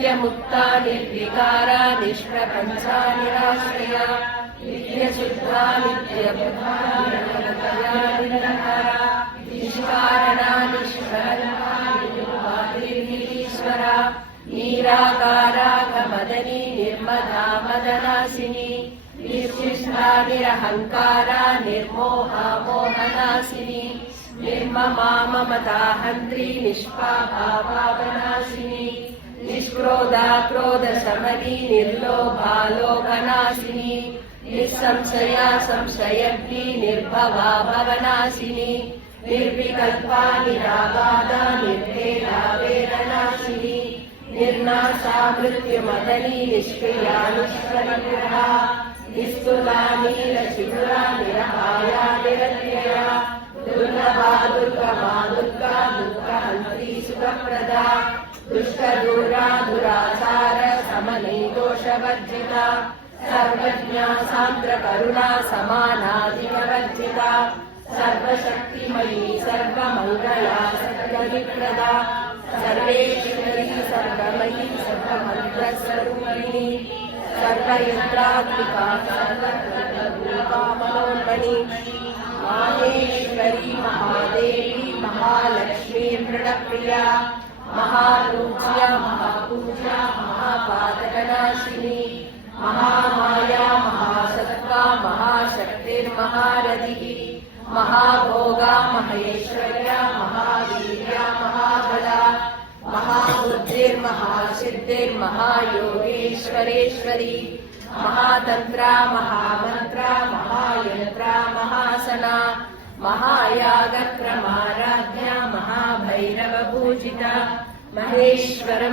नित्यमुक्ता निर्विकारा निष्प्रपञ्चा निराश्रया नित्यशुद्धा नित्यबुद्धा निरवधया निरहरा निष्कारणा निष्कलङ्का निर्निर्वादिर्निरीश्वरा निराकारा कमदनी निर्मदा मदनासिनी निर्विष्टा निरहङ्कारा निर्मोहा मोहनासिनी निर्ममा ममताहन्त्री निष्पापा पापनाशिनी निष्क्रोधा क्रोधशमनी निर्लोभा लोभनाशिनी निःसंशया संशयग्नी निर्भवा भवनाशिनी निर्विकल्पा निराबाधा निर्भेदा वेदनाशिनी निर्नाशा मृत्युमदनी निष्क्रिया निष्कलङ्का निस्तुला नीलशिखरा निरहाया निरत्यया दुर्लभा दुर्गमा दुर्गा दुःखहन्त्री सुखप्रदा दुष्टदूरा दुराचार समने दोषवर्जिता सर्वज्ञा सान्द्रकरुणा समानाधिकवर्जिता सर्वशक्तिमयी सर्वमङ्गला सर्वविप्रदा सर्वेश्वरी सर्वमयी सर्वमन्त्रस्वरूपिणी सर्वयन्त्रात्मिका सर्वरूपा मनोन्मणि माहेश्वरी महादेवी महालक्ष्मी मृडप्रिया महापूज्या महापूजा महापातकनाशिनी महामाया महासत्ता महाशक्तिर्महारथिः महाभोगा महेश्वर्या महावीर्या महाबला महाबुद्धिर्महासिद्धिर्महायोगेश्वरेश्वरी महातन्त्रा महामन्त्रा महायन्त्रा महासना महायागक्रमाराध्या महाभैरवपूजिता महेश्वरं